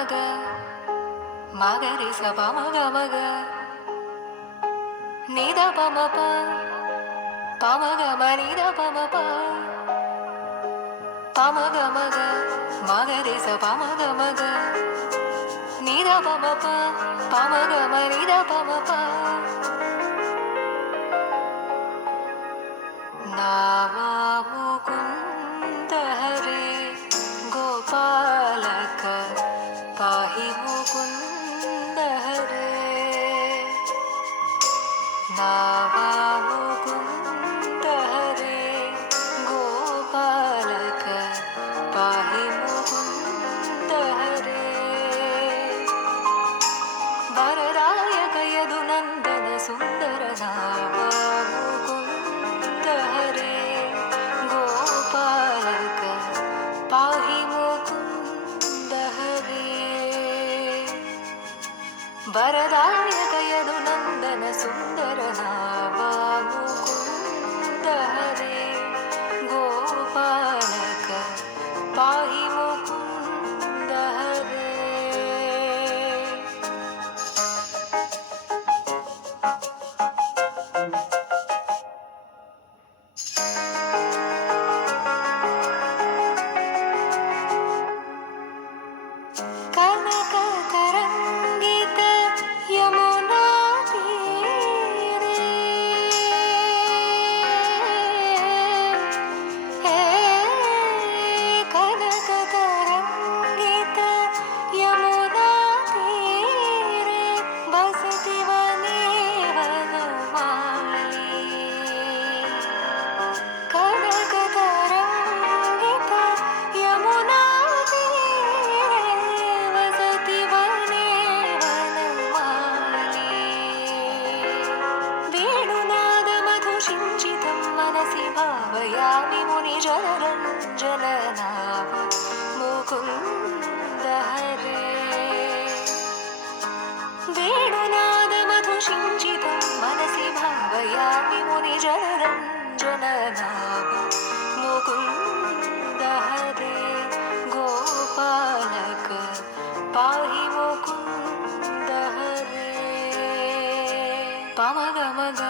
ಮಗ ಮಗರಿ ಸ ಪ ಮಗ ಮಗ ನಿದ ಪ ಮ ಪ ಮಗ ಮ ನಿದ ಪ ಮ ಪ ಮಗ ಮಗ ಮಗರಿ ಸ ಪ ಮಗ ಮಗ ನಿದ ಪ ಮಗ ಮ ನಿದ ಪ ನಾಮ ಮುಕುಂದ ಹರೇ ಗೋಪಾಲಕ ಪಾಹಿ ಮುಕುಂದ ಹರೇ ನಾಮ ಮುಕುಂದ ಹರೇ ಗೋಪಾಲಕ ಪಾಹಿ ಮುಕುಂದ ಹರೇ ವರದಾಯಕ ಯದು ನಂದನ ಸುಂದರ ನಾಮ ಮುಕುಂದ ಹರೇ ಗೋಪಾಲಕ ಪಾಹಿ ಮುಕುಂದ ಹರೇ ವರದಾಯಕ ಯದು ನಂದನ ಸುಂದರ ನಾಮ ಮುಕುಂದ ಹರೇ ಗೋಪಾಲಕ ಪಾಹಿ ಮುಕುಂದ ಹರೇ ಕನಕ ತರಂಗಿತ ಯಮುನಾ ತೀರೆ ಕನಕ ತರಂಗಿತ ಯಮುನಾ ತೀರೆ ಬಸತಿ ವನೇ ವನಮಾಲಿ ಕನಕ ತರಂಗಿತ ಯಮುನಾ ತೀರೆ ವಸತಿ ವನೇ ವನಮಾಲಿ ವೇಣುನಾದ ಮಧುಸಿಂಚಿತಂ ಮನಸಿ ಭಾವಯಾಮಿ ಮುನಿಜನರಂಜನ ನಾಮ ಮುಕುಂದ ಹರೇ ವೇಣುನಾದ ಮಧುಸಿಂಚಿತಂ ಮನಸಿ ಭಾವಯಾಮಿ ಮುನಿಜನರಂಜನ ನಾಮ ಮುಕುಂದ ಹರೇ ಗೋಪಾಲಕ ಪಾಹಿ ಮುಕುಂದ ಹರೇ ಪ ಮಗ ಮಗ